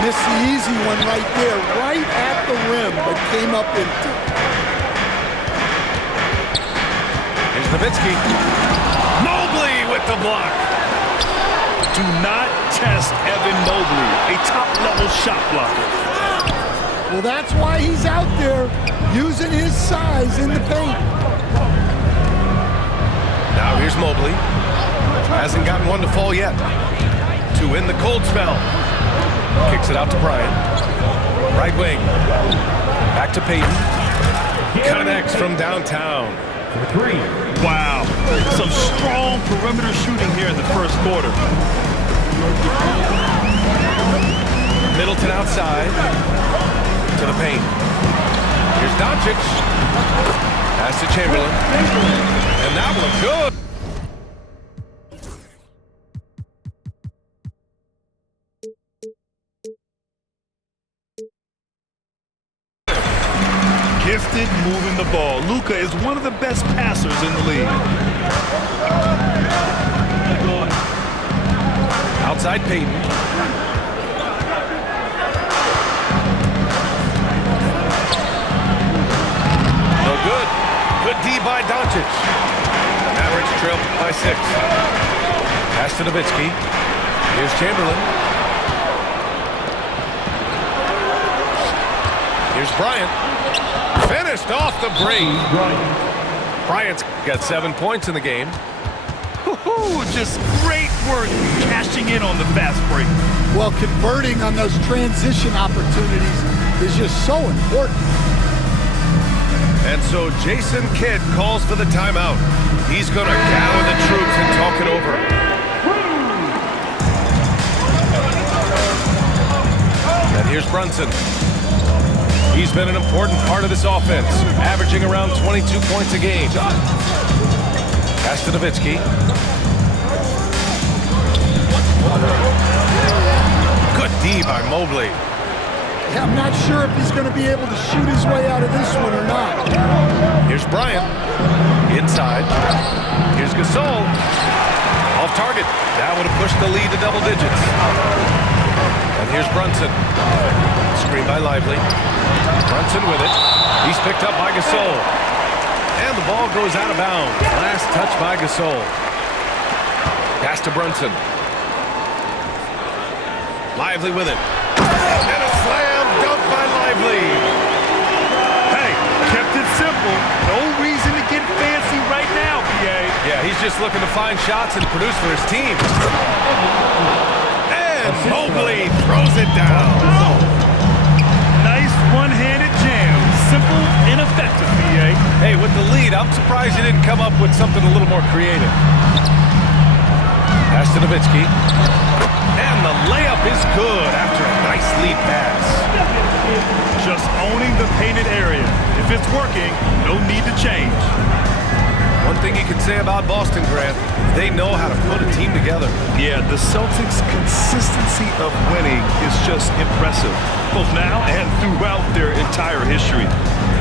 Missed the easy one right there, right at the rim, but came up empty. Here's Nowitzki. Mobley with the block. Do not test Evan Mobley, a top-level shot blocker. Well, that's why he's out there using his size in the paint. Now here's Mobley. Hasn't gotten one to fall yet. To win the cold spell. Kicks it out to Bryant. Right wing. Back to Payton. Connects from downtown. Wow, some strong perimeter shooting here in the first quarter. Middleton outside. To the paint. Here's Doncic. Pass to Chamberlain. And that one good. Gifted moving the ball. Luka is one of the best passers in the league. Outside Payton. No good. Good D by Doncic. Mavericks trail by 6. Pass to Nowitzki. Here's Chamberlain. Here's Bryant. Finished off the break. Bryant's got 7 points in the game. Just great work cashing in on the fast break. Well, converting on those transition opportunities is just so important. And so Jason Kidd calls for the timeout. He's going to gather the troops and talk it over. And here's Brunson. He's been an important part of this offense, averaging around 22 points a game. Pass to Nowitzki. Good D by Mobley. Yeah, I'm not sure if he's going to be able to shoot his way out of this one or not. Here's Bryant. Inside. Here's Gasol. Off target. That would have pushed the lead to double digits. And here's Brunson. Screen by Lively. Brunson with it. He's picked up by Gasol. And the ball goes out of bounds. Last touch by Gasol. Pass to Brunson. Lively with it. And a slam dunk by Lively. Hey, kept it simple. No reason to get fancy right now, PA. Yeah, he's just looking to find shots and produce for his team. And Mobley throws it down. Nice one-handed jam. Simple and effective, PA. Hey, with the lead, I'm surprised he didn't come up with something a little more creative. Pass to Nowitzki. And the layup is good after a nice lead pass. Just owning the painted area. If it's working, no need to change. One thing you can say about Boston, Grant, they know how to put a team together. Yeah, the Celtics' consistency of winning is just impressive, both now and throughout their entire history.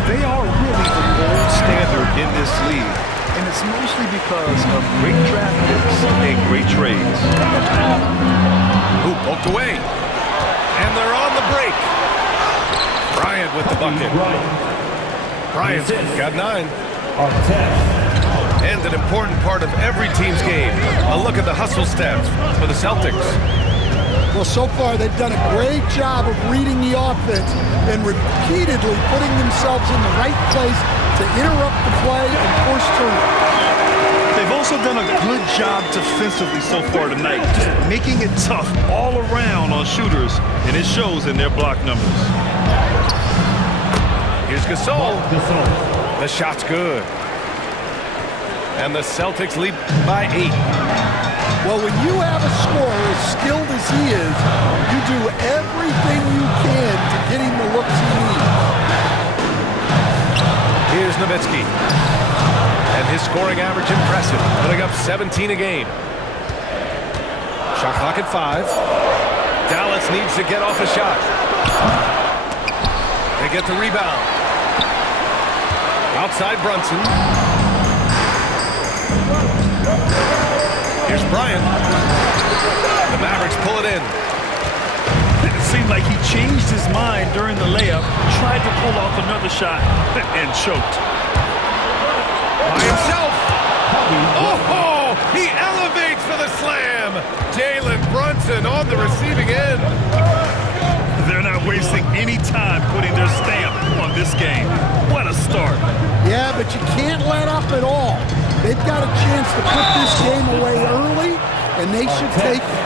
They are really the gold standard in this league, and it's mostly because of great draft picks and great trades. Ooh, poked away. And they're on the break. Bryant with the bucket. Bryant's got 9. And an important part of every team's game. A look at the hustle stats for the Celtics. Well, so far they've done a great job of reading the offense and repeatedly putting themselves in the right place to interrupt the play and force turnovers. They've also done a good job defensively so far tonight, just making it tough all around on shooters, and it shows in their block numbers. Here's Gasol. The shot's good. And the Celtics lead by 8. Well, when you have a scorer as skilled as he is, you do everything you can to get him the looks he needs. Here's Nowitzki. And his scoring average impressive, putting up 17 a game. Shot clock at 5. Dallas needs to get off a shot. They get the rebound. Outside Brunson. Here's Bryant. The Mavericks pull it in. It seems seemed like he changed his mind during the layup, tried to pull off another shot, and choked. By himself. Oh, he elevates for the slam. Jalen Brunson on the receiving end. They're not wasting any time putting their stamp on this game. What a start. Yeah, but you can't let up at all. They've got a chance to put this game away early, and they should take it.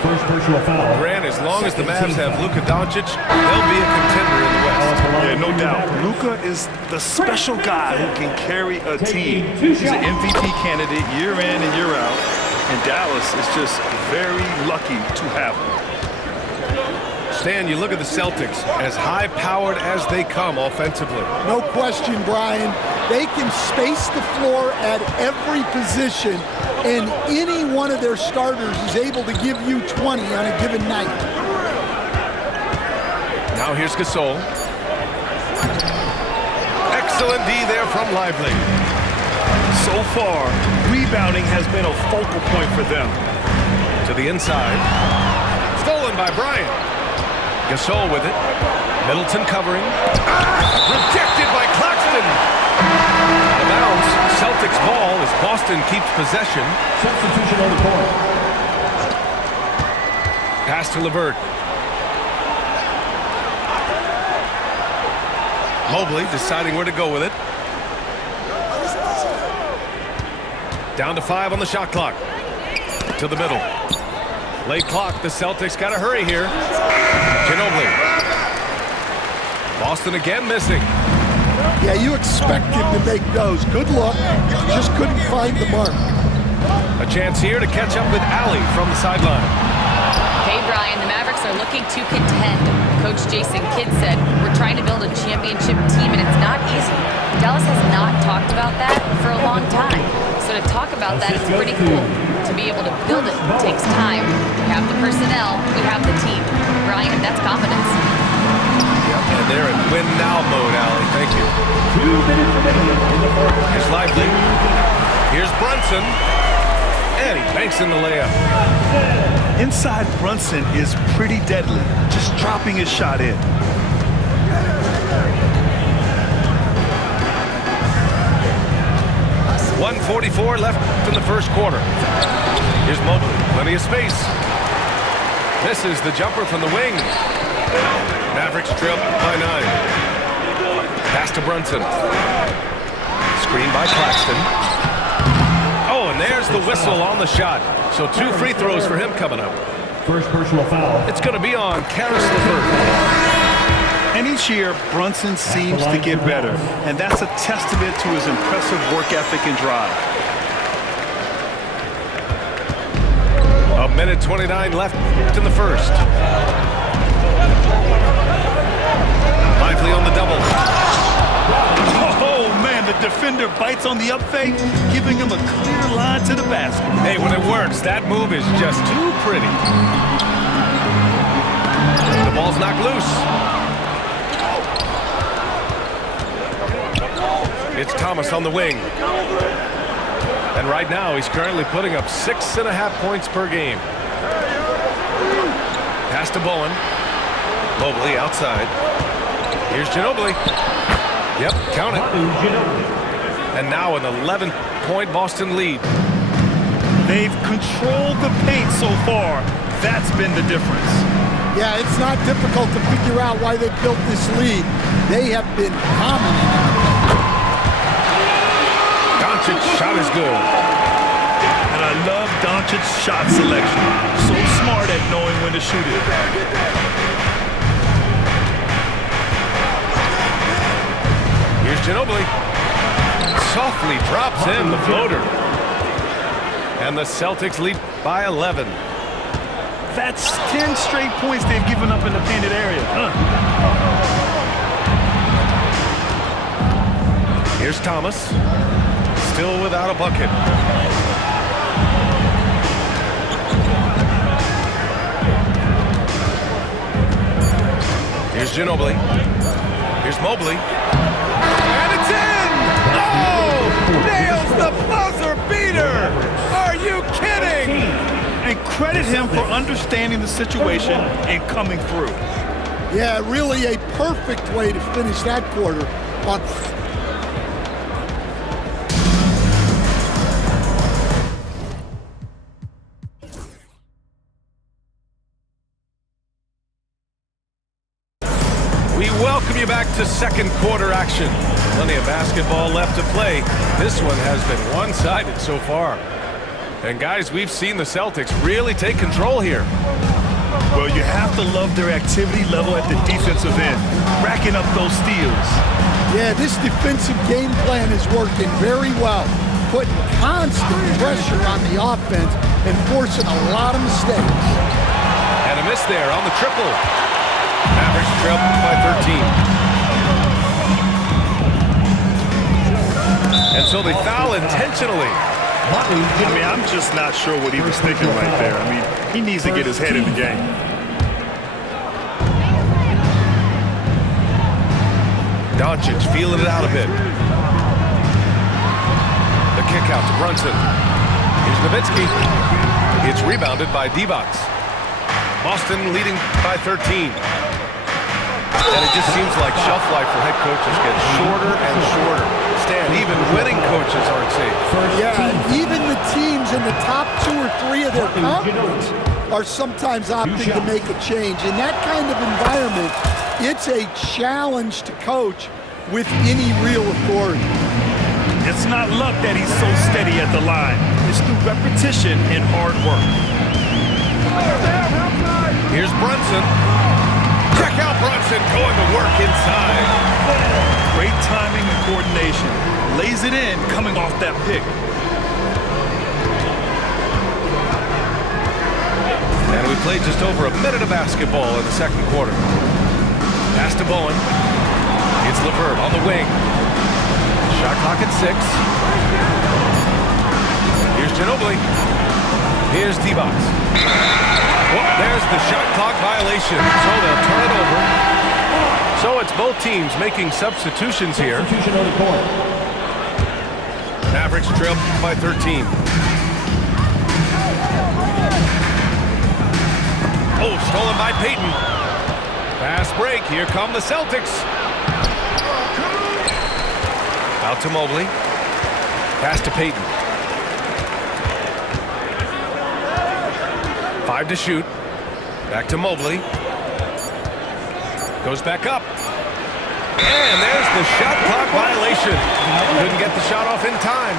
First personal foul. Grant, as long as the Mavs have Luka Doncic, they'll be a contender in the West. Yeah, no doubt. Luka is the special guy who can carry a team. He's an MVP candidate year in and year out, and Dallas is just very lucky to have him. Stan, you look at the Celtics, as high-powered as they come offensively. No question, Brian. They can space the floor at every position, and any one of their starters is able to give you 20 on a given night. Now here's Gasol. Excellent D there from Lively. So far, rebounding has been a focal point for them. To the inside. Stolen by Bryant. Gasol with it. Middleton covering. Rejected by Claxton. Out of bounds. Celtics ball as Boston keeps possession. Substitution on the court. Pass to LeVert. Mobley deciding where to go with it. Down to 5 on the shot clock. To the middle. Late clock. The Celtics got to hurry here. Ginobili. Boston again missing. Yeah, you expect him to make those. Good luck. Just couldn't find the mark. A chance here to catch up with Allie from the sideline. Hey, Brian, the Mavericks are looking to contend. Coach Jason Kidd said, we're trying to build a championship team, and it's not easy. Dallas has not talked about that for a long time. So to talk about that is pretty cool. To be able to build it takes time. We have the personnel, we have the team. Brian, that's confidence. And they're in win now mode, Allie. Thank you. 2 minutes remaining in the fourth. Here's Lively. Here's Brunson. And he banks in the layup. Inside Brunson is pretty deadly, just dropping his shot in. .144 left in the first quarter. Here's Mobley. Plenty of space. Misses the jumper from the wing. Mavericks trail by 9. Pass to Brunson. Screen by Claxton. Oh, and there's the whistle on the shot. So 2 free throws for him coming up. First personal foul. It's going to be on Caris LeVert. And each year, Brunson seems to get better, and that's a testament to his impressive work ethic and drive. 1:29 left in the first. Lively on the double. Oh, man, the defender bites on the up fake, giving him a clear line to the basket. Hey, when it works, that move is just too pretty. The ball's knocked loose. It's Thomas on the wing. And right now, he's currently putting up 6.5 points per game. Pass to Bowen. Mobley outside. Here's Ginobili. Yep, count it. And now an 11-point Boston lead. They've controlled the paint so far. That's been the difference. Yeah, it's not difficult to figure out why they built this lead. They have been dominant. Doncic's shot is good. And I love Doncic's shot selection. So smart at knowing when to shoot it. Here's Ginobili. Softly drops in the floater. And the Celtics lead by 11. That's 10 straight points they've given up in the painted area. Here's Thomas. Still without a bucket. Here's Ginobili. Here's Mobley. And it's in! Oh! Nails the buzzer beater! Are you kidding? And Credit him for understanding the situation and coming through. Yeah, really a perfect way to finish that quarter on. We welcome you back to second quarter action. Plenty of basketball left to play. This one has been one-sided so far. And guys, we've seen the Celtics really take control here. Well, you have to love their activity level at the defensive end, racking up those steals. Yeah, this defensive game plan is working very well, putting constant pressure on the offense and forcing a lot of mistakes. And a miss there on the triple. Mavericks trail by 13. And so they foul intentionally. I mean, I'm just not sure what he was thinking right there. I mean, he needs to get his head in the game. Doncic feeling it out a bit. The kick out to Brunson. Here's Nowitzki. It's rebounded by Divac. Boston leading by 13. And it just seems like shelf life for head coaches gets shorter and shorter. Stan, even winning coaches aren't safe. Yeah, even the teams in the top 2 or 3 of their conference are sometimes opting to make a change. In that kind of environment, it's a challenge to coach with any real authority. It's not luck that he's so steady at the line. It's through repetition and hard work. Here's Brunson. Check out Brunson going to work inside. Great timing and coordination. Lays it in coming off that pick. And we played just over a minute of basketball in the second quarter. Pass to Bowen. It's LeVert on the wing. Shot clock at 6. Here's Ginobili. Here's Divac. Well, there's the shot clock violation, so they'll turn it over. So it's both teams making substitutions here. Substitution on the court. Mavericks trail by 13. Oh, stolen by Payton. Fast break. Here come the Celtics. Out to Mobley. Pass to Payton. 5 to shoot. Back to Mobley. Goes back up. And there's the shot clock violation. Couldn't get the shot off in time.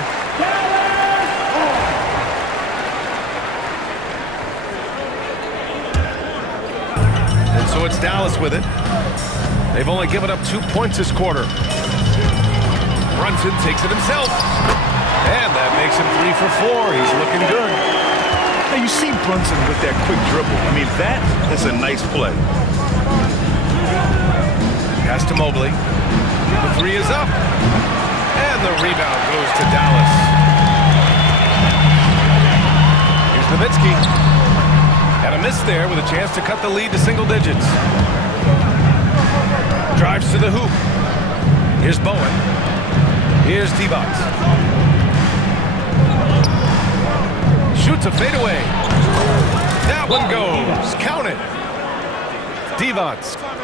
And so it's Dallas with it. They've only given up 2 points this quarter. Brunson takes it himself. And that makes him 3 for 4. He's looking good. Now you see Brunson with that quick dribble. I mean, that is a nice play. Pass to Mobley. The 3 is up. And the rebound goes to Dallas. Here's Nowitzki. And a miss there with a chance to cut the lead to single digits. Drives to the hoop. Here's Bowen. Here's Divac. Shoots a fadeaway. That one goes. Count it. Divac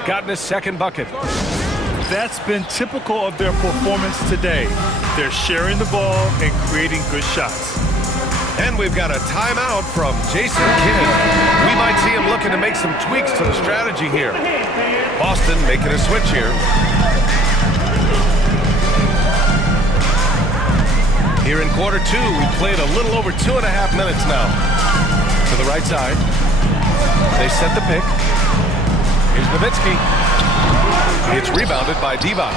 gotten his second bucket. That's been typical of their performance today. They're sharing the ball and creating good shots. And we've got a timeout from Jason Kidd. We might see him looking to make some tweaks to the strategy here. Boston making a switch here. Here in quarter 2, we played a little over 2.5 minutes now. To the right side. They set the pick. Here's Nowitzki. It's rebounded by Divac.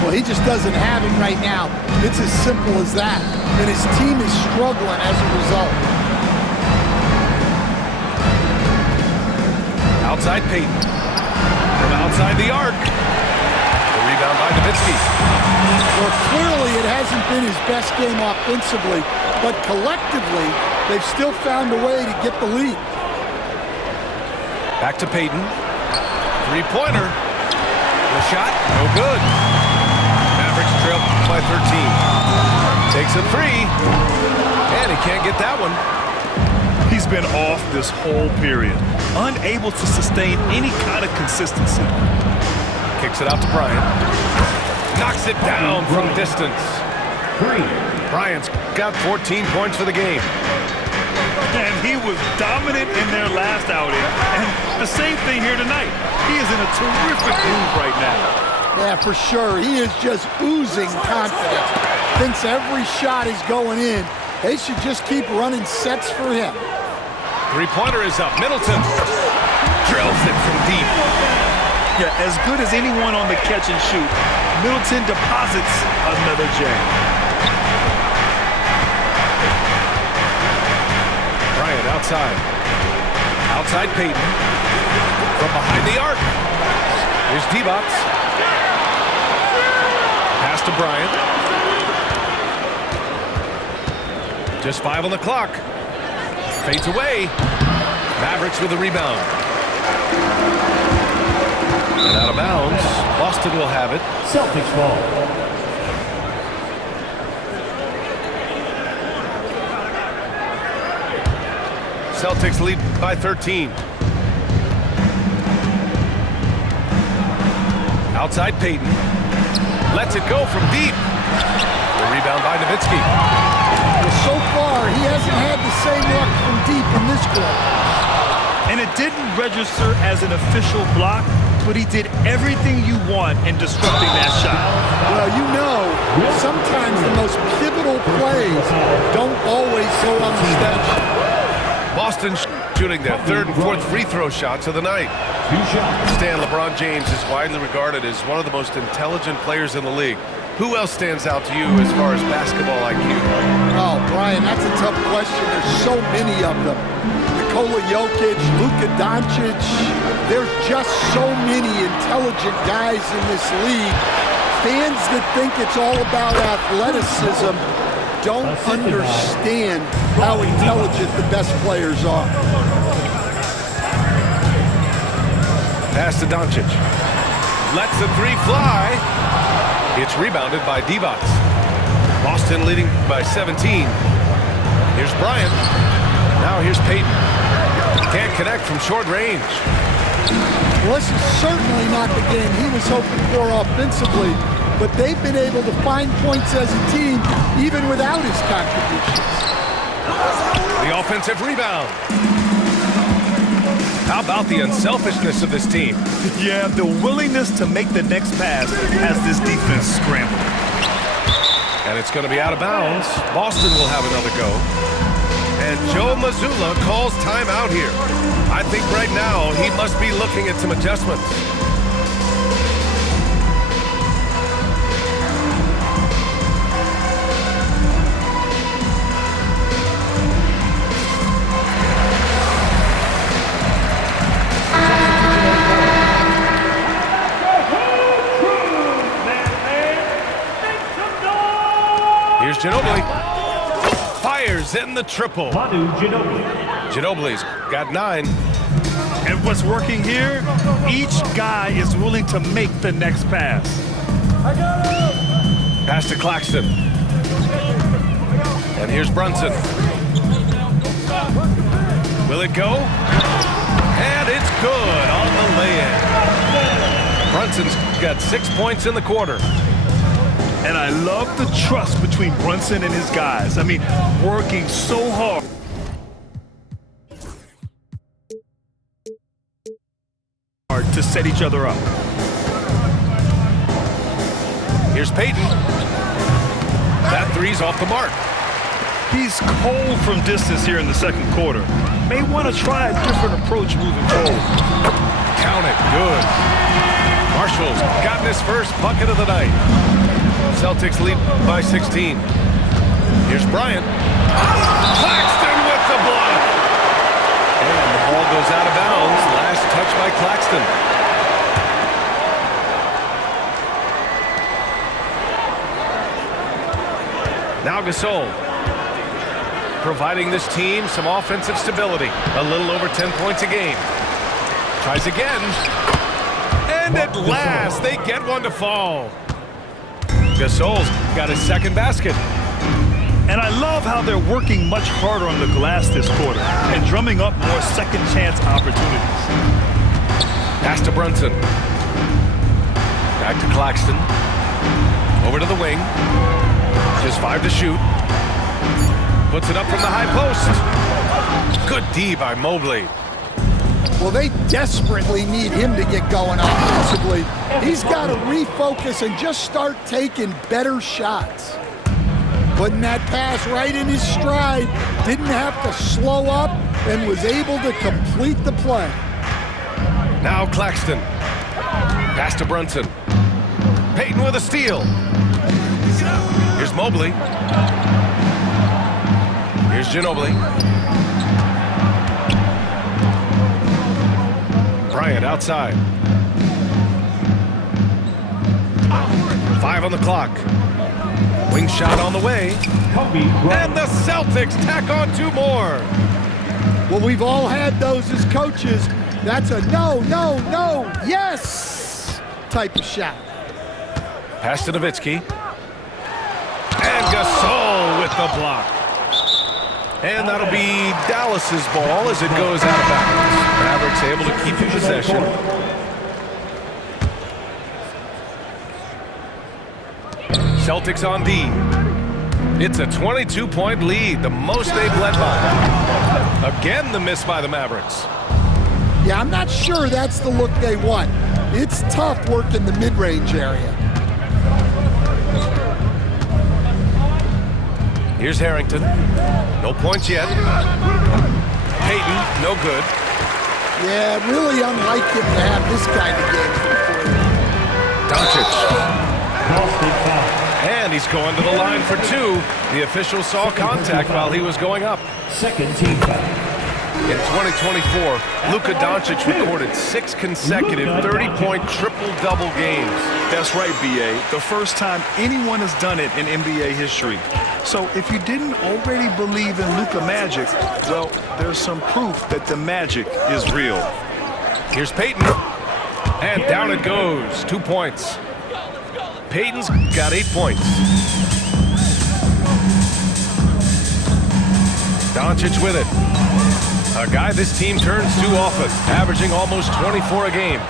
Well, he just doesn't have him right now. It's as simple as that. And his team is struggling as a result. Outside Payton. From outside the arc. The rebound by Nowitzki. Well, clearly it hasn't been his best game offensively, but collectively, they've still found a way to get the lead. Back to Payton. Three-pointer. The shot, no good. Mavericks trail by 13. Takes a 3. And he can't get that one. He's been off this whole period, unable to sustain any kind of consistency. Kicks it out to Bryant. Knocks it down from distance. Bryant's got 14 points for the game. And he was dominant in their last outing. And the same thing here tonight. He is in a terrific groove right now. Yeah, for sure. He is just oozing confidence. Thinks every shot is going in. They should just keep running sets for him. Three-pointer is up. Middleton drills it from deep. Yeah, as good as anyone on the catch and shoot, Middleton deposits another jam. Bryant outside. Outside Payton. From behind the arc. Here's Divac. Pass to Bryant. Just 5 on the clock. Fades away. Mavericks with the rebound. And out of bounds. Boston will have it. Celtics ball. Celtics lead by 13. Outside Payton. Lets it go from deep. The rebound by Nowitzki. Well, so far, he hasn't had the same luck from deep in this quarter. And it didn't register as an official block, but he did everything you want in disrupting that shot. Well, you know, sometimes the most pivotal plays don't always go on the statue. Boston shooting their third and fourth free throw shots of the night. Stan, LeBron James is widely regarded as one of the most intelligent players in the league. Who else stands out to you as far as basketball IQ? Oh, Brian, that's a tough question. There's so many of them. Nikola Jokic, Luka Doncic. There's just so many intelligent guys in this league. Fans that think it's all about athleticism don't understand how intelligent the best players are. Pass to Doncic. Lets the three fly. It's rebounded by Divac. Boston leading by 17. Here's Bryant. Now here's Payton. Can't connect from short range. Well, this is certainly not the game he was hoping for offensively, but they've been able to find points as a team even without his contributions. The offensive rebound. How about the unselfishness of this team? Yeah, the willingness to make the next pass has this defense scrambled. And it's going to be out of bounds. Boston will have another go. And Joe Mazzulla calls timeout here. I think right now he must be looking at some adjustments. Here's Ginobili. Fires in the triple. Manu Ginobili. Ginobili's got 9. And what's working here? Each guy is willing to make the next pass. Pass to Claxton. And here's Brunson. Will it go? And it's good on the lay-in. Brunson's got 6 points in the quarter. And I love the trust between Brunson and his guys. I mean, working so hard to set each other up. Here's Payton. That three's off the mark. He's cold from distance here in the second quarter. May want to try a different approach moving forward. Count it. Good. Marshall's gotten his first bucket of the night. Celtics lead by 16. Here's Bryant. Claxton with the block. And the ball goes out of bounds. Last touch by Claxton. Now Gasol. Providing this team some offensive stability. A little over 10 points a game. Tries again. And at last, they get one to fall. Gasol's got his second basket. And I love how they're working much harder on the glass this quarter and drumming up more second chance opportunities. Pass to Brunson. Back to Claxton. Over to the wing. Just 5 to shoot. Puts it up from the high post. Good D by Mobley. Well, they desperately need him to get going offensively. He's got to refocus and just start taking better shots. Putting that pass right in his stride. Didn't have to slow up and was able to complete the play. Now Claxton. Pass to Brunson. Payton with a steal. Here's Mobley. Here's Ginobili. Bryant outside. 5 on the clock. Wing shot on the way. And the Celtics tack on 2 more. Well, we've all had those as coaches. That's a no, no, no, yes type of shot. Pass to Nowitzki. And Gasol with the block. And that'll be Dallas's ball as it goes out of bounds. Mavericks able to keep the possession. Celtics on D. It's a 22-point lead, the most they've led by. Again, the miss by the Mavericks. Yeah, I'm not sure that's the look they want. It's tough work in the mid-range area. Here's Harrington. No points yet. Payton, no good. Yeah, really unlike him to have this kind of game for the Doncic. And he's going to the line for 2. The official saw contact while he was going up. Second team foul. In 2024, Luka Doncic recorded 6 consecutive 30-point triple-double games. That's right, B.A. The first time anyone has done it in NBA history. So if you didn't already believe in Luka magic, well, there's some proof that the magic is real. Here's Payton. And down it goes. 2 points. Payton's got 8 points. Doncic with it. A guy this team turns to often, averaging almost 24 a game.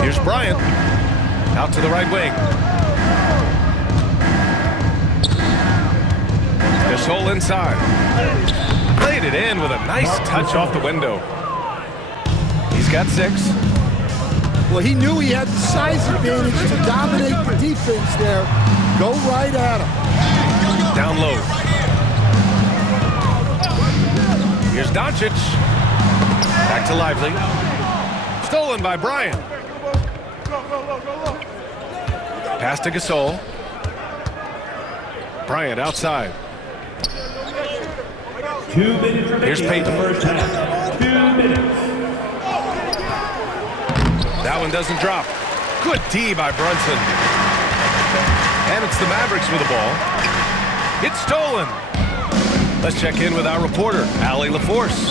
Here's Bryant. Out to the right wing. Gasol inside. Played it in with a nice touch off the window. He's got 6. Well, he knew he had the size advantage to dominate the defense there. Go right at him. Down low. Here's Doncic. Back to Lively. Stolen by Bryant. Pass to Gasol. Bryant outside. 2 minutes remaining. Here's Payton. First half. 2 minutes. That one doesn't drop. Good D by Brunson. And it's the Mavericks with the ball. It's stolen. Let's check in with our reporter, Allie LaForce.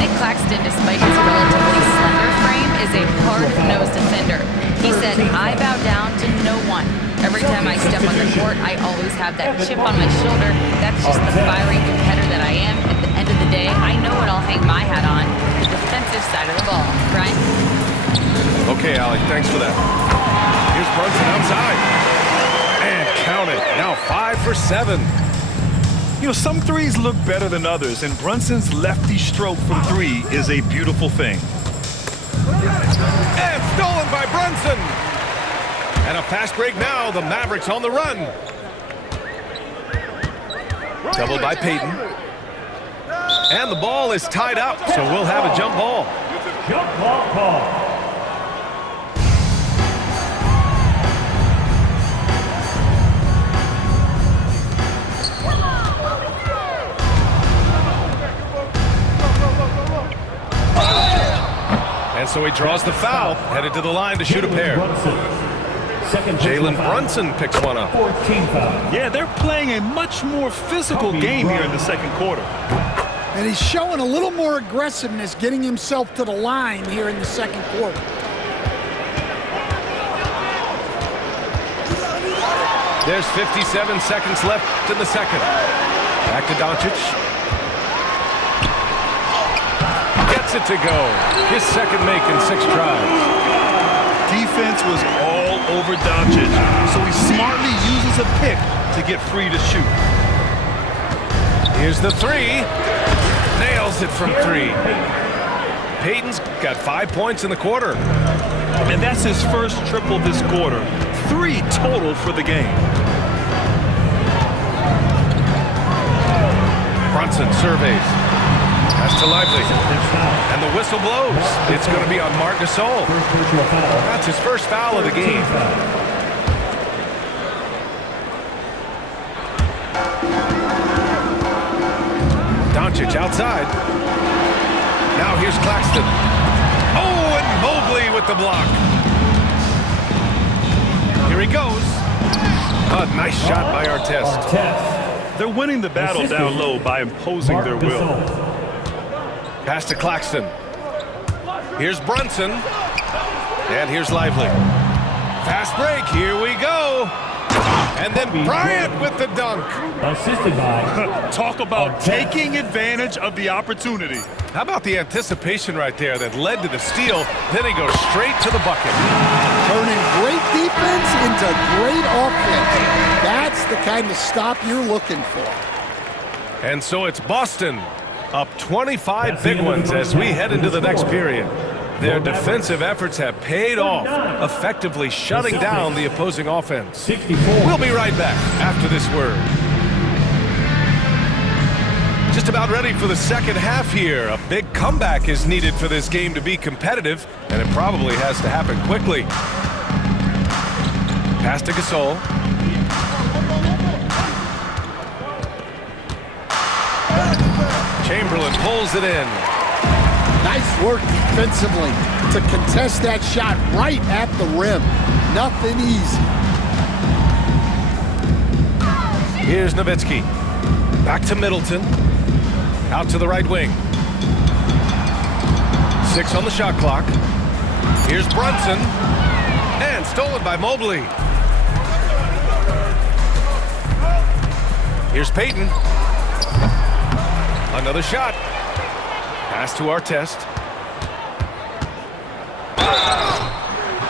Nick Claxton, despite his relatively slender frame, is a hard-nosed defender. He said, "I bow down to no one. Every time I step on the court, I always have that chip on my shoulder. That's just the fiery competitor that I am. At the end of the day, I know what I'll hang my hat on, the defensive side of the ball." Brian? Okay, Allie, thanks for that. Here's Brunson outside. And count it. Now 5 for 7. You know, some threes look better than others, and Brunson's lefty stroke from 3 is a beautiful thing. And stolen by Brunson. And a fast break now. The Mavericks on the run. Doubled by Payton. And the ball is tied up, so we'll have a jump ball. Jump ball call. And so he draws the foul, headed to the line to shoot a pair. Jalen Brunson picks one up. 14 foul. Yeah, they're playing a much more physical game here in the second quarter. And he's showing a little more aggressiveness, getting himself to the line here in the second quarter. There's 57 seconds left in the second. Back to Doncic. Gets it to go. His second make in 6 tries. Defense was all over Doncic, so he smartly uses a pick to get free to shoot. Here's the 3. Nails it from 3. Payton's got 5 points in the quarter. And that's his first triple this quarter. 3 total for the game. Brunson surveys. Pass to Lively. And the whistle blows. It's going to be on Marc Gasol. That's his first foul of the game. Doncic outside. Now here's Claxton. Oh, and Mobley with the block. Here he goes. A nice shot by Artest. They're winning the battle down low by imposing their will. Pass to Claxton. Here's Brunson. And here's Lively. Fast break. Here we go. And then Bryant with the dunk. Assisted by Talk about taking advantage of the opportunity. How about the anticipation right there that led to the steal? Then he goes straight to the bucket. Turning great defense into great offense. That's the kind of stop you're looking for. And so it's Boston up 25 big ones as we head into the next period. Their defensive efforts have paid off, effectively shutting down the opposing offense. 64. We'll be right back after this word. Just about ready for the second half here. A big comeback is needed for this game to be competitive, and it probably has to happen quickly. Pass to Gasol. Chamberlain pulls it in. Nice work defensively to contest that shot right at the rim. Nothing easy. Here's Nowitzki. Back to Middleton. Out to the right wing. 6 on the shot clock. Here's Brunson. And stolen by Mobley. Here's Payton. Another shot. Pass to Artest.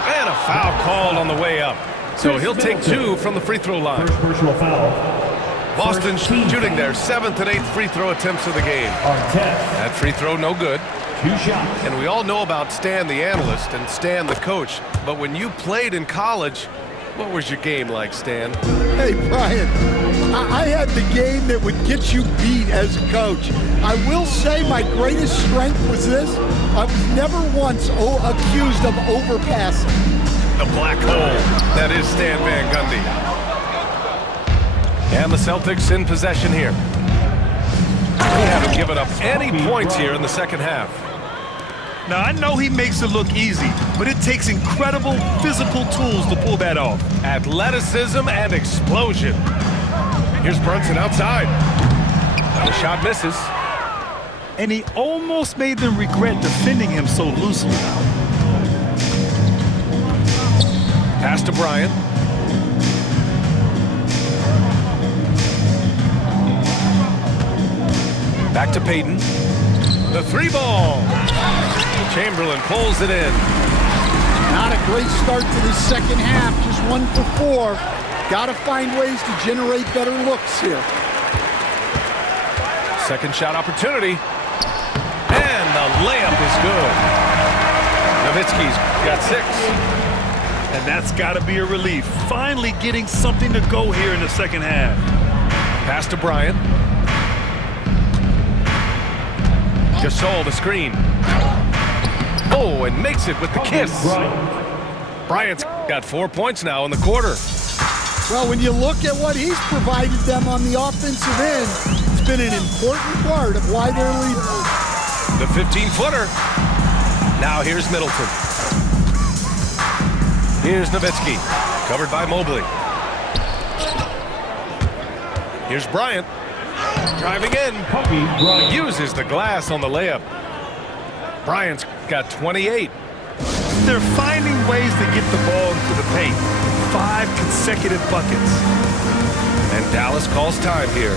And a foul called on the way up. So he'll take 2 from the free throw line. First personal foul. Boston shooting their 7th and 8th free throw attempts of the game. Artest. That free throw no good. 2 shots. And we all know about Stan the analyst and Stan the coach. But when you played in college, what was your game like, Stan? Hey, Brian, I had the game that would get you beat as a coach. I will say my greatest strength was this. I was never once accused of overpassing. The black hole. That is Stan Van Gundy. And the Celtics in possession here. They haven't given up any points here in the second half. Now, I know he makes it look easy, but it takes incredible physical tools to pull that off. Athleticism and explosion. Here's Brunson outside. The shot misses. And he almost made them regret defending him so loosely. Pass to Bryant. Back to Payton. The 3-ball. Chamberlain pulls it in. Not a great start to the second half, just 1 for 4. Got to find ways to generate better looks here. Second shot opportunity. And the layup is good. Nowitzki's got 6. And that's got to be a relief. Finally getting something to go here in the second half. Pass to Bryant. Gasol the screen. Oh, and makes it with the kiss. Bryant's got 4 points now in the quarter. Well, when you look at what he's provided them on the offensive end, it's been an important part of why they're leading. The 15-footer. Now here's Middleton. Here's Nowitzki, covered by Mobley. Here's Bryant, driving in. Uses the glass on the layup. Bryant's got 28. They're finding ways to get the ball into the paint. 5 consecutive buckets. And Dallas calls time here.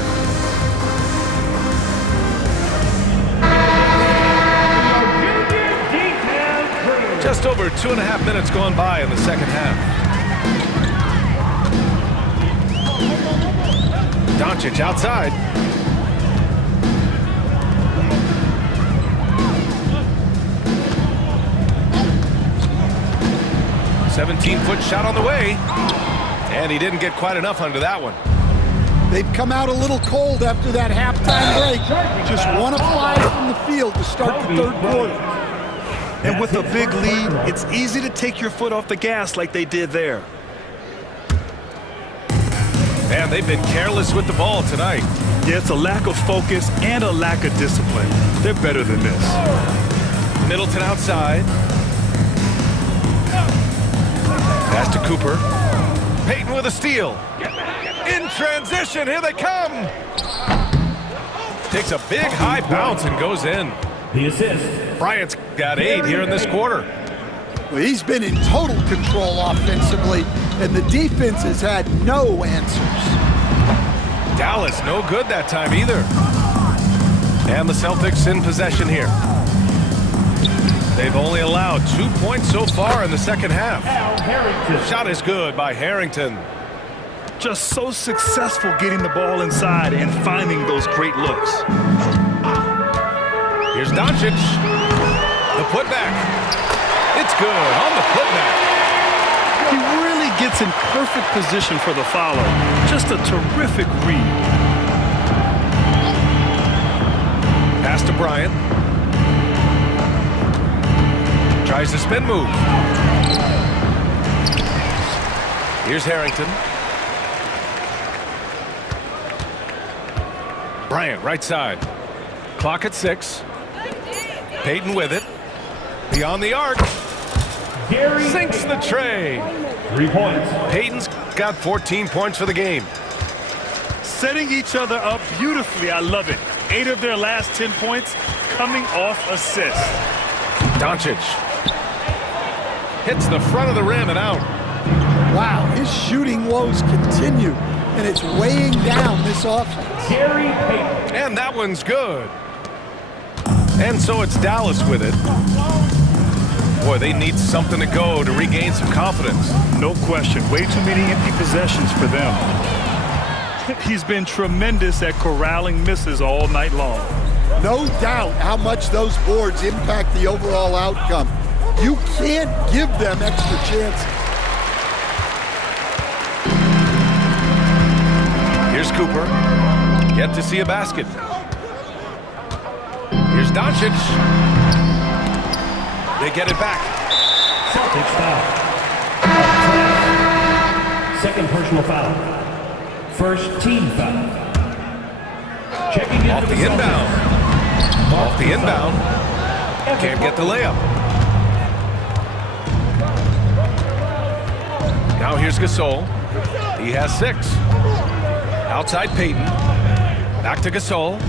Just over 2.5 minutes gone by in the second half. Doncic outside. A 17-foot shot on the way. And he didn't get quite enough under that one. They've come out a little cold after that halftime break. Just 1 of 5 from the field to start the third quarter. And with a big lead, it's easy to take your foot off the gas like they did there. Man, they've been careless with the ball tonight. Yeah, it's a lack of focus and a lack of discipline. They're better than this. Middleton outside. Pass to Cooper. Payton with a steal. In transition, here they come. Takes a big high bounce and goes in. The assist. Bryant's got 8 here in this quarter. Well, he's been in total control offensively, and the defense has had no answers. Dallas no good that time either. And the Celtics in possession here. They've only allowed 2 points so far in the second half. Shot is good by Harrington. Just so successful getting the ball inside and finding those great looks. Here's Doncic. The putback. It's good on the putback. He really gets in perfect position for the follow. Just a terrific read. Pass to Bryant. Tries the spin move. Here's Harrington. Bryant, right side. Clock at 6. Payton with it. Beyond the arc. Sinks the tray. 3 points. Payton's got 14 points for the game. Setting each other up beautifully. I love it. 8 of their last 10 points coming off assists. Doncic hits the front of the rim and out. Wow, his shooting woes continue, and it's weighing down this offense. Gary Payton. And that one's good. And so it's Dallas with it. Boy, they need something to go to regain some confidence. No question. Way too many empty possessions for them. He's been tremendous at corralling misses all night long. No doubt how much those boards impact the overall outcome. You can't give them extra chances. Here's Cooper. Yet to see a basket. Here's Doncic. They get it back. Celtics foul. Second personal foul. First team foul. Checking in Off the inbound. Off the inbound. Can't get the layup. Now here's Gasol. He has 6. Outside Payton. Back to Gasol.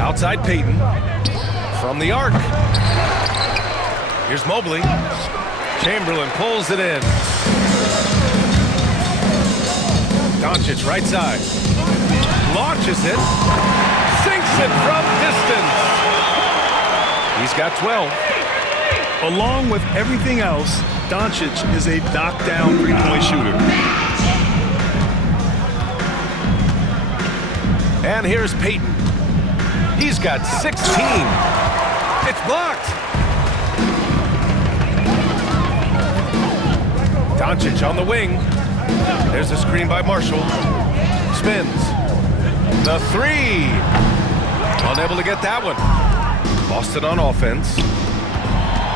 Outside Payton. From the arc. Here's Mobley. Chamberlain pulls it in. Doncic right side. Launches it. Sinks it from distance. He's got 12. Along with everything else, Doncic is a knockdown three-point shooter. And here's Payton. He's got 16. It's blocked. Doncic on the wing. There's a screen by Marshall. Spins. The 3. Unable to get that one. Boston on offense.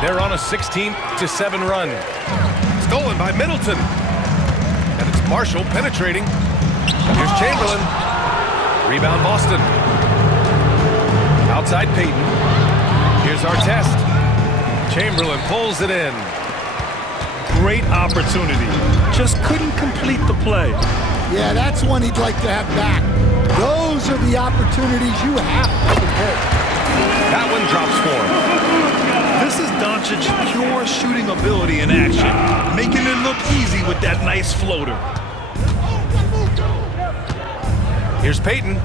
They're on a 16-7 run. Stolen by Middleton. And it's Marshall penetrating. Here's Chamberlain. Rebound Boston. Outside Payton. Here's Artest. Chamberlain pulls it in. Great opportunity. Just couldn't complete the play. Yeah, that's one he'd like to have back. Those are the opportunities you have to convert. That one drops for him. This is Doncic's pure star shooting ability in action, making it look easy with that nice floater. Here's Payton.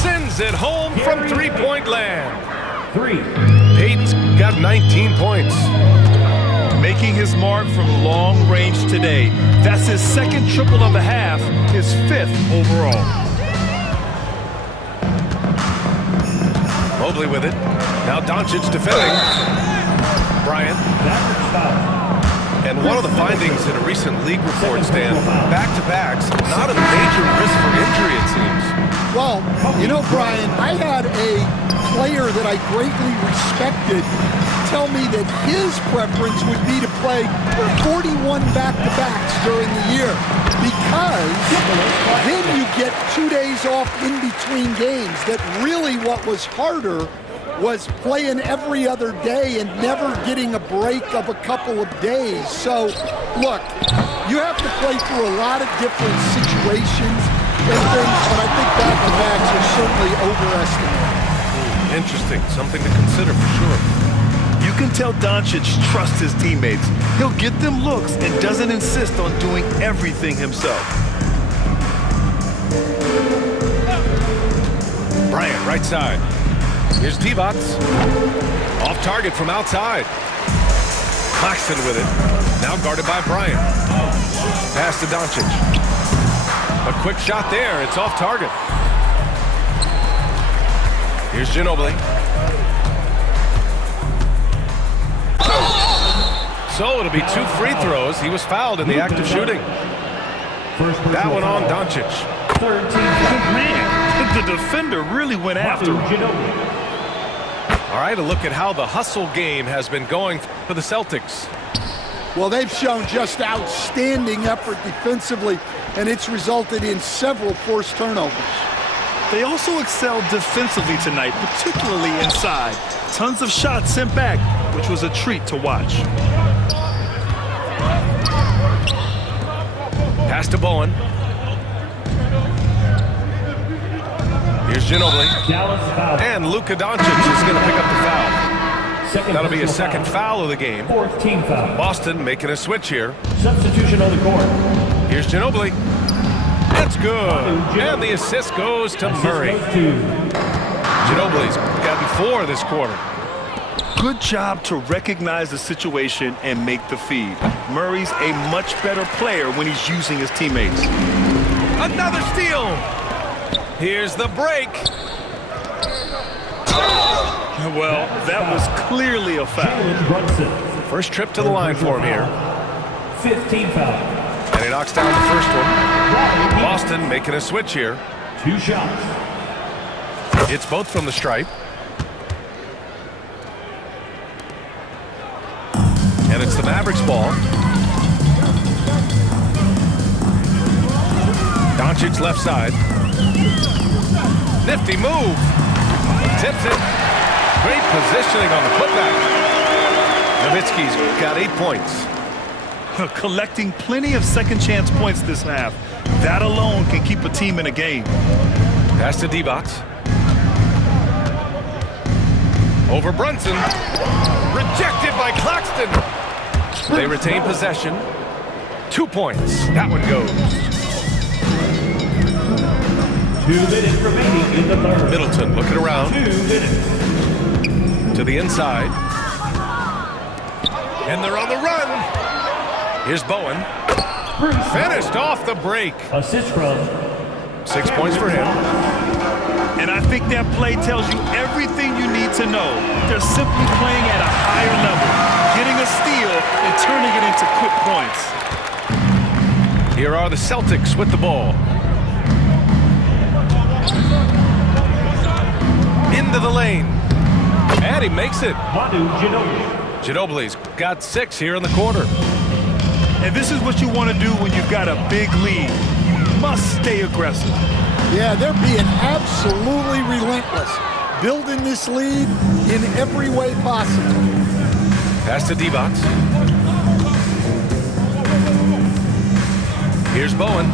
Sends it home from three-point land. 3. Payton's got 19 points. Making his mark from long range today. That's his second triple of the half, his 5th overall. Mobley with it. Now Doncic defending. Bryant. And one of the findings in a recent league report, Stan, back-to-backs, not a major risk for injury, it seems. Well, you know, Brian, I had a player that I greatly respected tell me that his preference would be to play 41 back-to-backs during the year because then you get 2 days off in between games. That really what was harder was playing every other day and never getting a break of a couple of days. So, look, you have to play through a lot of different situations and things, but I think back-to-backs are certainly overestimated. Interesting. Something to consider for sure. You can tell Doncic trusts his teammates. He'll get them looks and doesn't insist on doing everything himself. Bryant, right side. Here's Divac. Off target from outside. Claxton with it. Now guarded by Bryant. Pass to Doncic. A quick shot there. It's off target. Here's Ginobili. So it'll be 2 free throws. He was fouled in the act of shooting. That one on Doncic. Man, the defender really went after him. All right, a look at how the hustle game has been going for the Celtics. Well, they've shown just outstanding effort defensively, and it's resulted in several forced turnovers. They also excelled defensively tonight, particularly inside. Tons of shots sent back, which was a treat to watch. Pass to Bowen. Here's Ginobili. And Luka Doncic is going to pick up the foul. That'll be his second foul of the game. 4th team foul. Boston making a switch here. Substitution on the court. Here's Ginobili. That's good. And the assist goes to Murray. Ginobili's gotten 4 this quarter. Good job to recognize the situation and make the feed. Murray's a much better player when he's using his teammates. Another steal. Here's the break. Well, that was clearly a foul. First trip to the line for him here. 5th team foul. And he knocks down the first one. Boston making a switch here. 2 shots. It's both from the stripe. And it's the Mavericks ball. Doncic left side. Nifty move. Tips it. Great positioning on the putback. Nowitzki's got 8 points. Collecting plenty of second chance points this half. That alone can keep a team in a game. Pass to Divac. Over Brunson. Rejected by Claxton. They retain possession. 2 points. That one goes. 2 minutes remaining in the third. Middleton looking around. 2 minutes. To the inside. And they're on the run. Here's Bowen. Finished off the break. Assist from 6 points for him. And I think that play tells you everything you need to know. They're simply playing at a higher level, getting a steal and turning it into quick points. Here are the Celtics with the ball. Into the lane. And he makes it. Manu Ginobili. Ginobili's got 6 here in the quarter. And this is what you want to do when you've got a big lead. You must stay aggressive. Yeah, they're being absolutely relentless, building this lead in every way possible. Pass to Divac. Here's Bowen.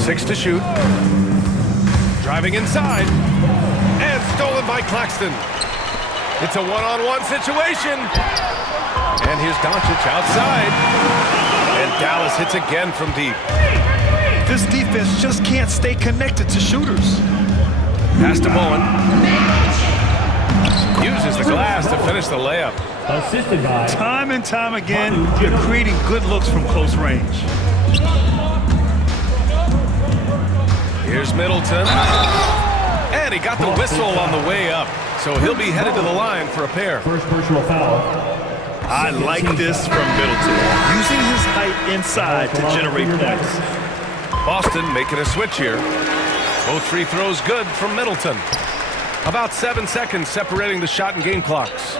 Six to shoot. Driving inside. And Stolen by Claxton. It's a one-on-one situation. And here's Doncic outside. And Dallas hits again from deep. This defense just can't stay connected to shooters. Pass to Bowen. Uses the glass to finish the layup. Assisted by Time and time again, they're creating good looks from close range. Here's Middleton. And he got the whistle on the way up. So he'll be headed to the line for a pair. first personal foul. I like this from Middleton. Using his height inside to generate points. Boston making a switch here. Both free throws good from Middleton. About 7 seconds separating the shot and game clocks.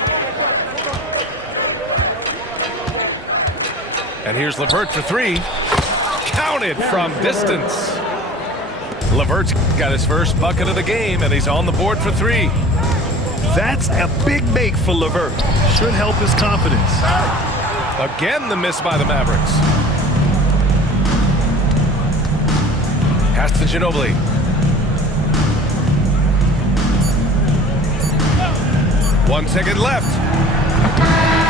And here's LeVert for three. Counted from distance. LeVert's got his first bucket of the game, and he's on the board for three. That's a big make for LeVert. Should help his confidence. Again, the miss by the Mavericks. Pass to Ginobili. One second left.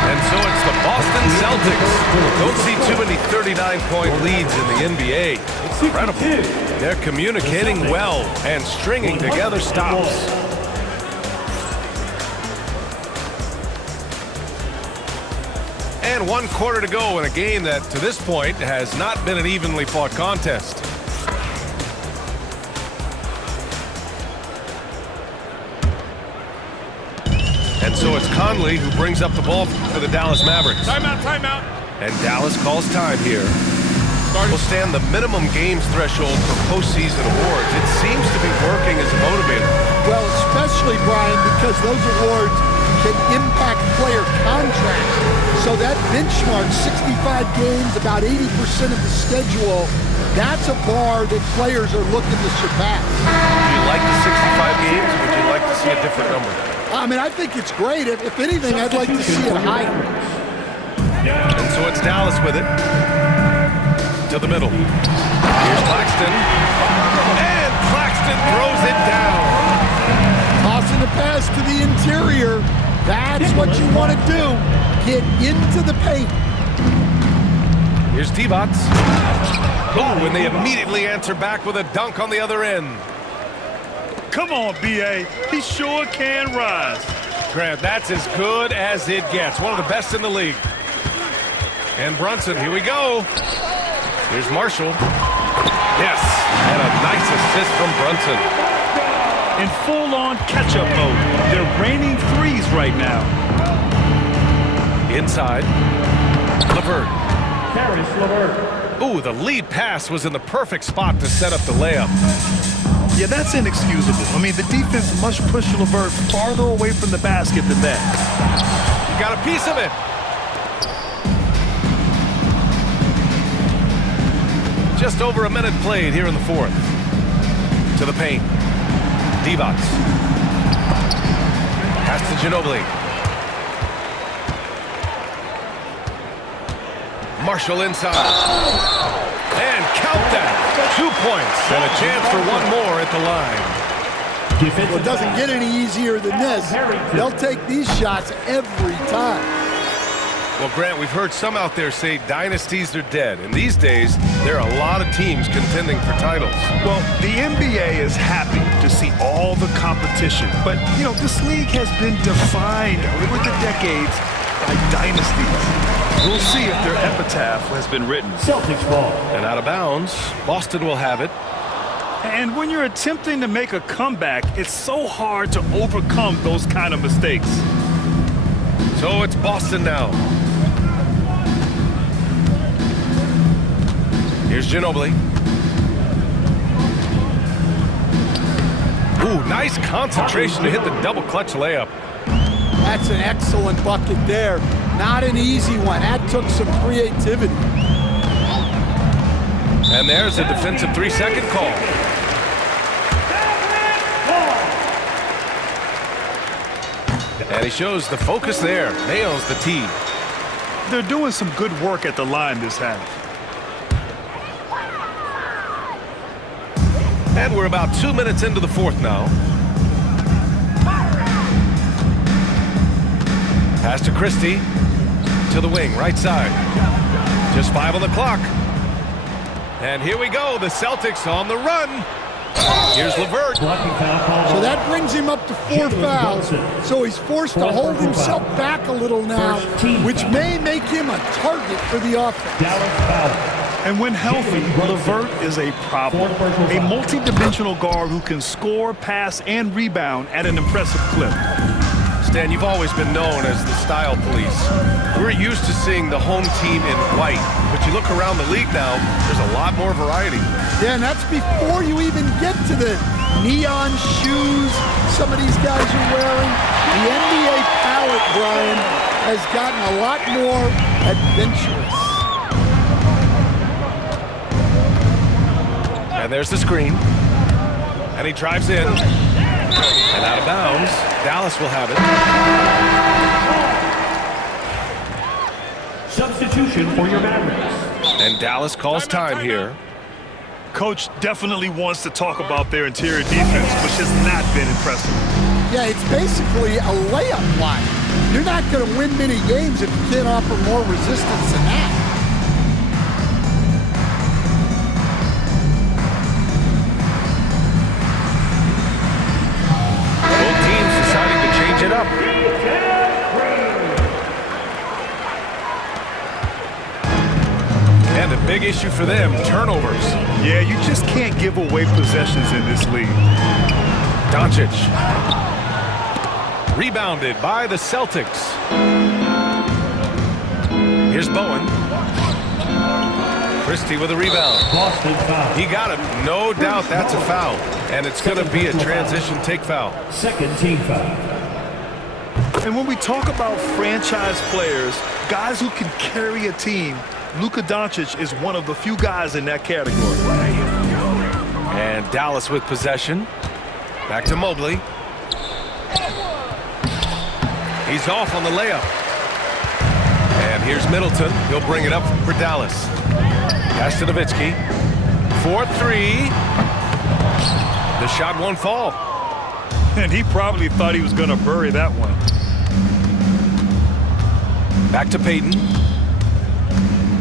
And so it's the Boston Celtics. Don't see too many 39-point leads in the NBA. Incredible. They're communicating well and stringing together stops. And 1 quarter to go in a game that, to this point, has not been an evenly fought contest. And so it's Conley who brings up the ball for the Dallas Mavericks. Timeout, timeout. And Dallas calls time here. Will stand the minimum games threshold for postseason awards. It seems to be working as a motivator. Well, especially, Brian, because those awards can impact player contracts. So that benchmark, 65 games, about 80% of the schedule, that's a bar that players are looking to surpass. Do you like the 65 games, or would you like to see a different number? I mean, I think it's great. If anything, I'd like to see it higher. And so it's Dallas with it. To the middle. Here's Claxton. And Claxton throws it down. Tossing the pass to the interior. That's what you want to do. Get into the paint. Here's Divac. Oh, and they immediately answer back with a dunk on the other end. Come on, B.A. He sure can rise. Grant, that's as good as it gets. One of the best in the league. And Brunson, here we go. Here's Marshall. Yes, and a nice assist from Brunson. In full-on catch-up mode. They're raining threes right now. Inside. LeVert. Caris LeVert. Ooh, the lead pass was in the perfect spot to set up the layup. Yeah, that's inexcusable. I mean, the defense must push LeVert farther away from the basket than that. You got a piece of it. Just over a minute played here in the fourth. To the paint. Divac. Pass to Ginobili. Marshall inside. And count that. 2 points and a chance for one more at the line. Well, it doesn't get any easier than this. They'll take these shots every time. Well, Grant, we've heard some out there say dynasties are dead. And these days, there are a lot of teams contending for titles. Well, the NBA is happy to see all the competition. But, you know, this league has been defined over the decades by dynasties. We'll see if their epitaph has been written. Celtics ball. And out of bounds, Boston will have it. And when you're attempting to make a comeback, it's so hard to overcome those kind of mistakes. So it's Boston now. Here's Ginobili. Ooh, nice concentration to hit the double clutch layup. That's an excellent bucket there. Not an easy one. That took some creativity. And there's a defensive 3-second call. And he shows the focus there. Nails the tee. They're doing some good work at the line this half. And we're about 2 minutes into the fourth now. Pass to Christie. To the wing, right side. Just 5 on the clock. And here we go, the Celtics on the run. Here's LeVert. So that brings him up to 4 fouls. So he's forced to hold himself back a little now, which may make him a target for the offense. And when healthy, LeVert is a problem. A multi-dimensional guard who can score, pass, and rebound at an impressive clip. Stan, you've always been known as the style police. We're used to seeing the home team in white, but you look around the league now, there's a lot more variety. Yeah, and that's before you even get to the neon shoes some of these guys are wearing. The NBA palette, Brian, has gotten a lot more adventurous. And there's the screen. And he drives in. And out of bounds. Dallas will have it. Substitution for your Mavericks. And Dallas calls time here. Coach definitely wants to talk about their interior defense, which has not been impressive. Yeah, it's basically a layup line. You're not going to win many games if you can't offer more resistance than that. Both teams deciding to change it up. And a big issue for them, turnovers. Yeah, you just can't give away possessions in this league. Doncic. Rebounded by the Celtics. Here's Bowen. Christie with a rebound. Boston foul. He got him. No doubt that's a foul. And it's going to be a transition take foul. Second team foul. And when we talk about franchise players, guys who can carry a team, Luka Doncic is one of the few guys in that category. And Dallas with possession. Back to Mobley. He's off on the layup. And here's Middleton. He'll bring it up for Dallas. Pass to Nowitzki. 4-3. The shot won't fall. And he probably thought he was going to bury that one. Back to Payton.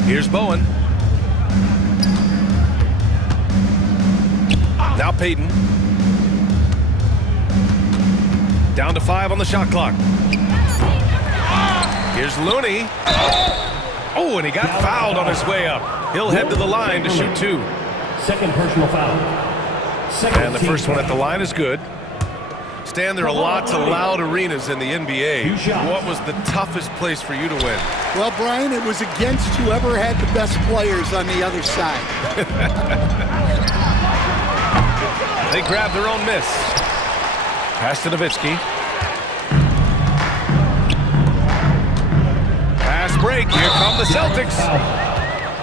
Here's Bowen. Now Payton. Down to 5 on the shot clock. Here's Looney. Oh, and he got fouled on his way up. He'll head to the line to shoot 2. Second personal foul. Second And the first one at the line is good. Stan, there are lots of loud arenas in the NBA. What was the toughest place for you to win? Well, Brian, it was against whoever had the best players on the other side. They grabbed their own miss. Pass to Nowitzki. Pass break. Here come the Celtics.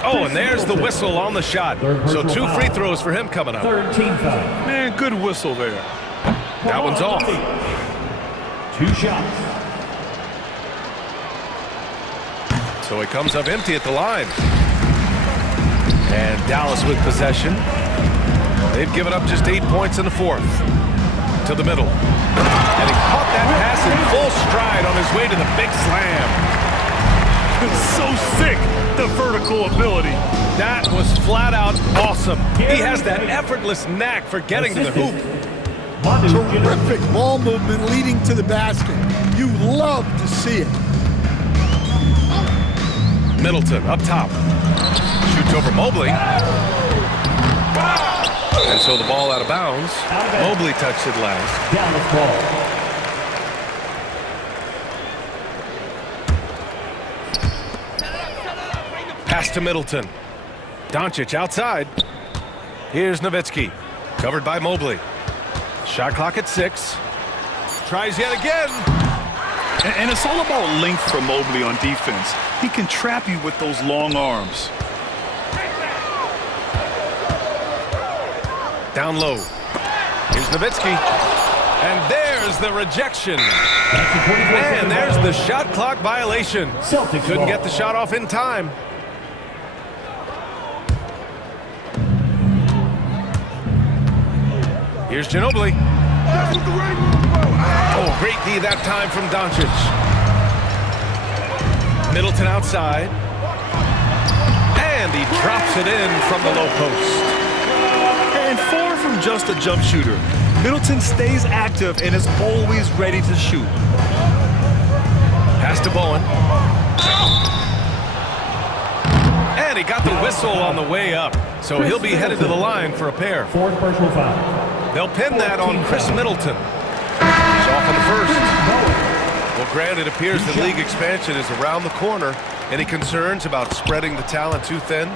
Oh, and there's the whistle on the shot. So 2 free throws for him coming up. Third team foul. Man, good whistle there. That one's off. 2 shots. So he comes up empty at the line. And Dallas with possession. They've given up just 8 points in the 4th. To the middle. And he caught that pass in full stride on his way to the big slam. It's so sick, the vertical ability. That was flat out awesome. He has that effortless knack for getting to the hoop. Terrific ball movement leading to the basket. You love to see it. Middleton up top. Shoots over Mobley. And so the ball out of bounds. Mobley touched it last. Dallas ball. Pass to Middleton. Doncic outside. Here's Nowitzki. Covered by Mobley. Shot clock at 6. Tries yet again. And it's all about length for Mobley on defense. He can trap you with those long arms. Down low. Here's Nowitzki. And there's the rejection. And there's the shot clock violation. Couldn't get the shot off in time. Here's Ginobili. Oh, great D that time from Doncic. Middleton outside. And he drops it in from the low post. And far from just a jump shooter, Middleton stays active and is always ready to shoot. Pass to Bowen. And he got the whistle on the way up. So he'll be headed to the line for a pair. Fourth personal foul. They'll pin that on Chris Middleton. He's off on the first. Well, Grant, it appears that league expansion is around the corner. Any concerns about spreading the talent too thin?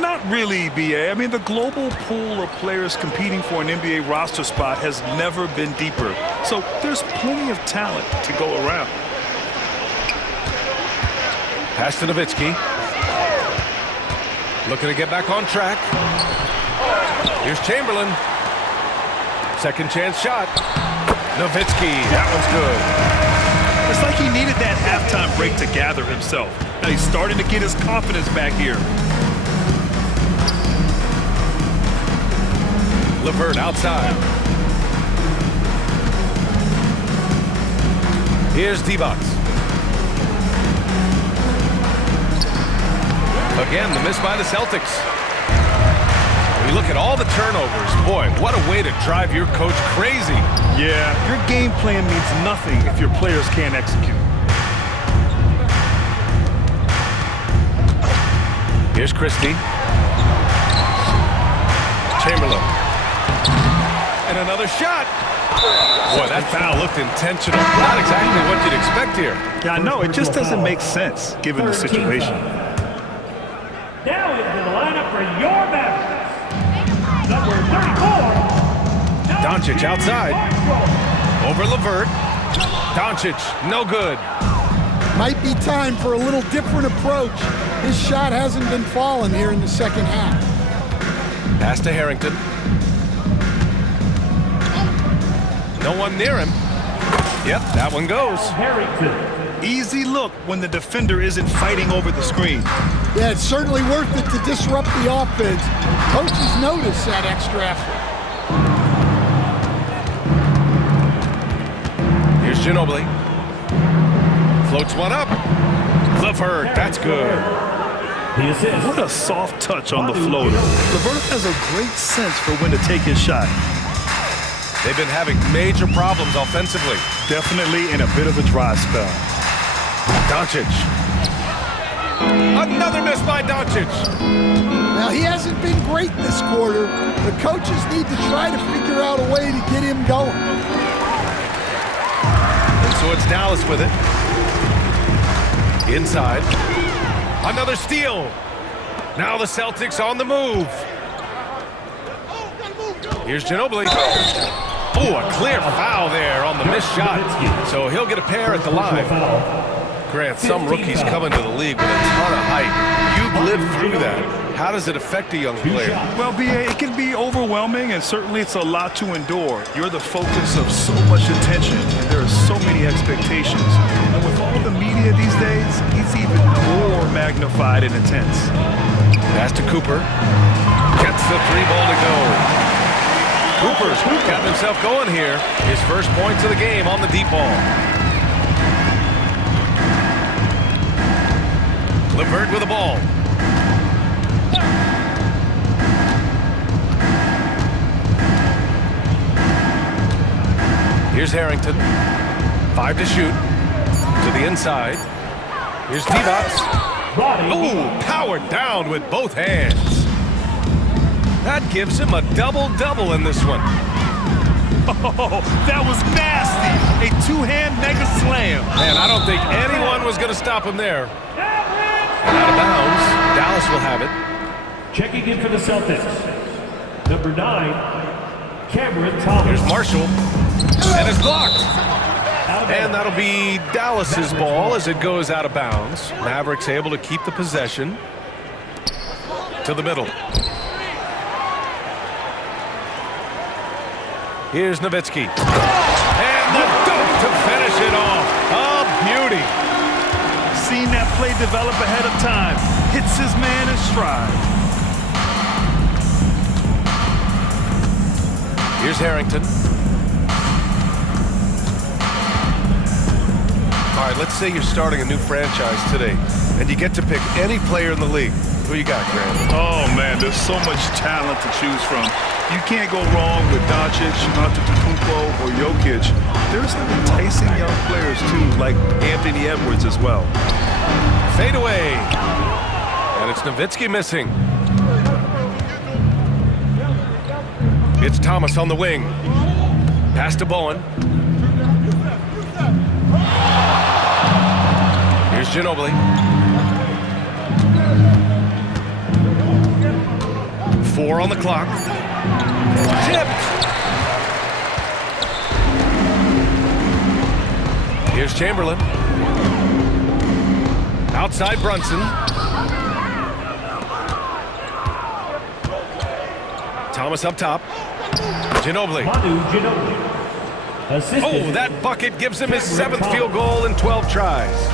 Not really, BA. I mean, the global pool of players competing for an NBA roster spot has never been deeper. So there's plenty of talent to go around. Pass to Nowitzki. Looking to get back on track. Here's Chamberlain. Second chance shot. Nowitzki, that one's good. It's like he needed that halftime break to gather himself. Now he's starting to get his confidence back here. LeVert outside. Here's D-Box. Again, the miss by the Celtics. We look at all the turnovers. Boy, what a way to drive your coach crazy. Yeah, your game plan means nothing if your players can't execute. Here's Christie. Chamberlain. And another shot. Boy, that foul looked intentional. Not exactly what you'd expect here. Yeah, I know. It just doesn't make sense given the situation. Now into the lineup for your Mavericks. Number 34. Doncic outside. Over LeVert. Doncic, no good. Might be time for a little different approach. His shot hasn't been falling here in the second half. Pass to Harrington. No one near him. Yep, that one goes. Harrington. Easy look when the defender isn't fighting over the screen. Yeah, it's certainly worth it to disrupt the offense. Coaches notice that extra effort. Here's Ginobili. Floats one up. LeVert, that's good. The assist. What a soft touch on the floater. LeVert has a great sense for when to take his shot. They've been having major problems offensively. Definitely in a bit of a dry spell. Doncic. Another miss by Doncic. Now, he hasn't been great this quarter. The coaches need to try to figure out a way to get him going. And so it's Dallas with it. Inside. Another steal. Now the Celtics on the move. Here's Ginobili. Oh, a clear foul there on the missed shot. So he'll get a pair at the line. Grant, some rookies come into the league with a ton of hype. You've lived through that. How does it affect a young player? Well, BA, it can be overwhelming, and certainly it's a lot to endure. You're the focus of so much attention, and there are so many expectations. And with all the media these days, he's even more magnified and intense. Pass to Cooper. Gets the three ball to go. Cooper's got himself going here. His first points of the game on the deep ball. LeVert with the ball. Here's Harrington. 5 to shoot. To the inside. Here's D-Box. Oh, powered down with both hands. That gives him a double-double in this one. Oh, that was nasty. A two-hand mega slam. Man, I don't think anyone was going to stop him there. And out of bounds, Dallas will have it. Checking in for the Celtics. Number 9, Cameron Thomas. Here's Marshall. And it's blocked. And that'll be Dallas's ball as it goes out of bounds. Mavericks able to keep the possession. To the middle. Here's Nowitzki. And the dunk to finish it off. A beauty. Seen that play develop ahead of time. Hits his man in stride. Here's Harrington. All right, let's say you're starting a new franchise today, and you get to pick any player in the league. Who you got, Grant? Oh, man, there's so much talent to choose from. You can't go wrong with Doncic, Antetokounmpo, or Jokic. There's some enticing young players, too, like Anthony Edwards as well. Fade away. And it's Nowitzki missing. It's Thomas on the wing. Pass to Bowen. Here's Ginobili. Four on the clock. Tipped. Here's Chamberlain. Outside Brunson. Thomas up top. Ginobili. Manu Ginobili. Assisted. Oh, that bucket gives him his 7th field goal in 12 tries.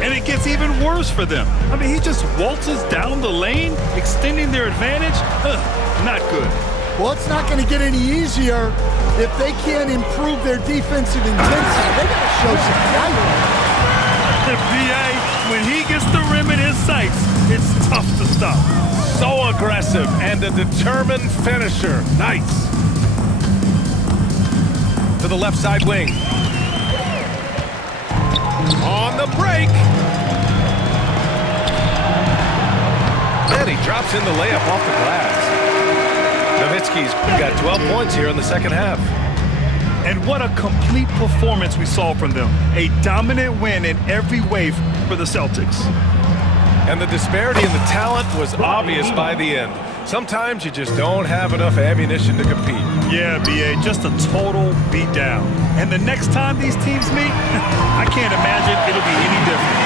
And it gets even worse for them. I mean, he just waltzes down the lane, extending their advantage. Not good. Well, it's not going to get any easier if they can't improve their defensive intensity. They got to show some fight. The PA, when he gets the rim in his sights, it's tough to stop. So aggressive and a determined finisher. Nice. To the left side wing. On the break. And he drops in the layup off the glass. Nowitzki's got 12 points here in the second half. And what a complete performance we saw from them. A dominant win in every way for the Celtics. And the disparity in the talent was obvious by the end. Sometimes you just don't have enough ammunition to compete. Yeah, BA, just a total beatdown. And the next time these teams meet, I can't imagine it'll be any different.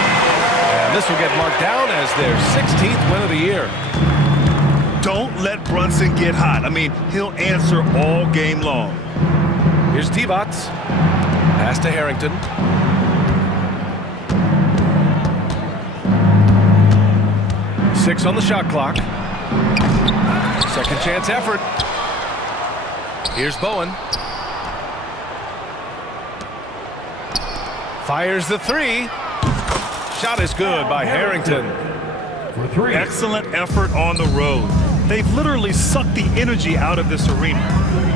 And this will get marked down as their 16th win of the year. Don't let Brunson get hot. I mean, he'll answer all game long. Here's Divac. Pass to Harrington. Six on the shot clock. Second chance effort. Here's Bowen. Fires the three. Shot is good by Harrington. For three. Excellent effort on the road. They've literally sucked the energy out of this arena.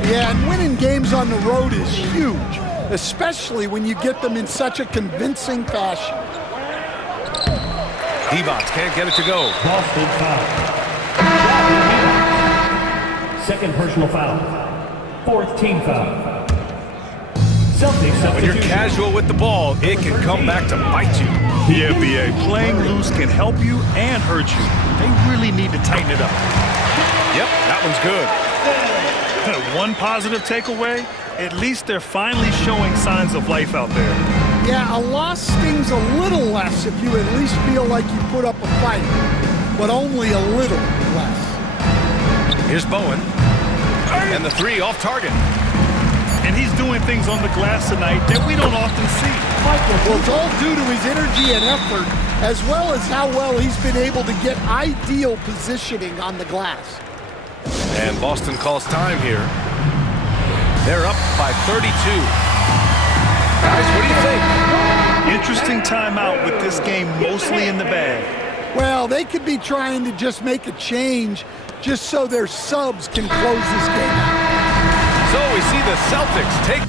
Yeah, and winning games on the road is huge, especially when you get them in such a convincing fashion. Divac can't get it to go. Boston foul. Second personal foul. Fourth team foul. Celtics When you're substitution. casual with the ball, it can come back to bite you. Yeah, BA, playing loose can help you and hurt you. They really need to tighten it up. Yep, that one's good. One positive takeaway, at least they're finally showing signs of life out there. Yeah, a loss stings a little less if you at least feel like you put up a fight, but only a little less. Here's Bowen. And the three off target. And he's doing things on the glass tonight that we don't often see. Well, it's all due to his energy and effort, as well as how well he's been able to get ideal positioning on the glass. And Boston calls time here. They're up by 32. Guys, what do you think? Interesting timeout with this game mostly in the bag. Well, they could be trying to just make a change just so their subs can close this game out. So we see the Celtics take